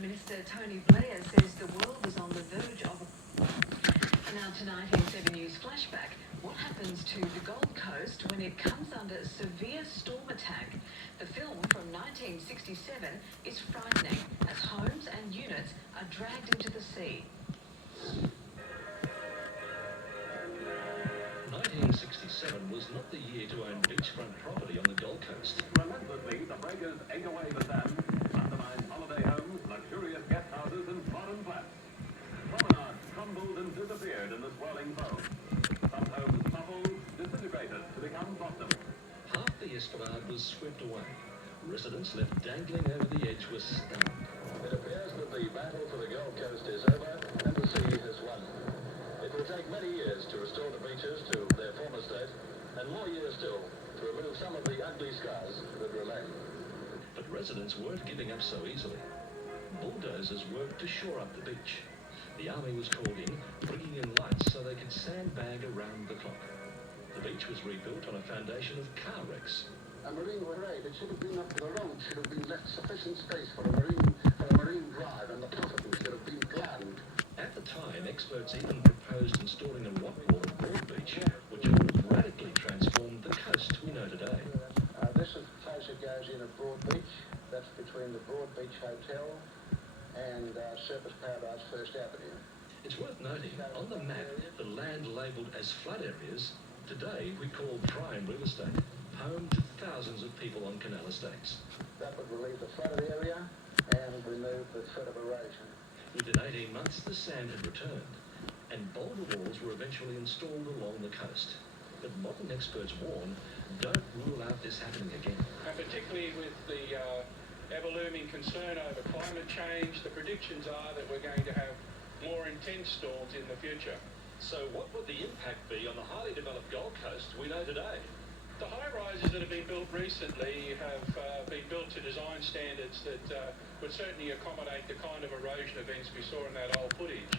Minister Tony Blair says the world is on the verge of Now tonight in 7 News Flashback, what happens to the Gold Coast when it comes under severe storm attack? The film from 1967 is frightening as homes and units are dragged into the sea. 1967 was not the year to own beachfront property on the Gold Coast. Relentlessly, the breakers ate away the sand, undermined holiday homes, luxurious guest houses and modern flats. Promenades crumbled and disappeared in the swirling foam. Some homes toppled, disintegrated to become bottom. Half the esplanade was swept away. Residents left dangling over the edge were stunned. It appears that the battle for the Gold Coast is over and the sea has won. It will take many years to restore the beaches to their former state, and more years still to remove some of the ugly scars that remain. But residents weren't giving up so easily. Bulldozers worked to shore up the beach. The army was called in, bringing in lights so they could sandbag around the clock. The beach was rebuilt on a foundation of car wrecks. A marine parade, it should have been up to the road, should have been left sufficient space for a marine drive, and the property should have been planned. At the time, experts even proposed installing a rock wall at Broadbeach, which would radically transform the coast we know today. This is the place that goes in at Broadbeach. That's between the Broadbeach Hotel and Surfers Paradise First Avenue. It's worth noting, on the map, the land labelled as flood areas, today we call prime real estate, home to thousands of people on canal estates. That would relieve the flooded area and remove the threat of erosion. Within 18 months, the sand had returned, and boulder walls were eventually installed along the coast. But modern experts warn, don't rule out this happening again. And particularly with the ever-looming concern over climate change, the predictions are that we're going to have more intense storms in the future. So what would the impact be on the highly developed Gold Coast we know today? The high-rises that have been built recently have been built to design standards that would certainly accommodate the kind of erosion events we saw in that old footage.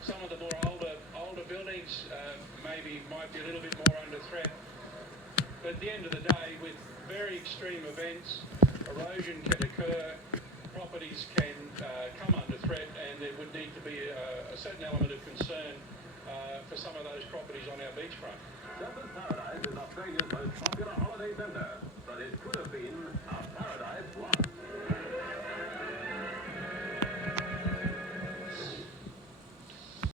Some of the more older buildings might be a little bit more under threat. But at the end of the day, with very extreme events, erosion can occur, properties can come under threat, and there would need to be a certain element of concern for some of those properties on our beachfront. Surfers Paradise is Australia's most popular holiday centre, but it could have been a paradise lost.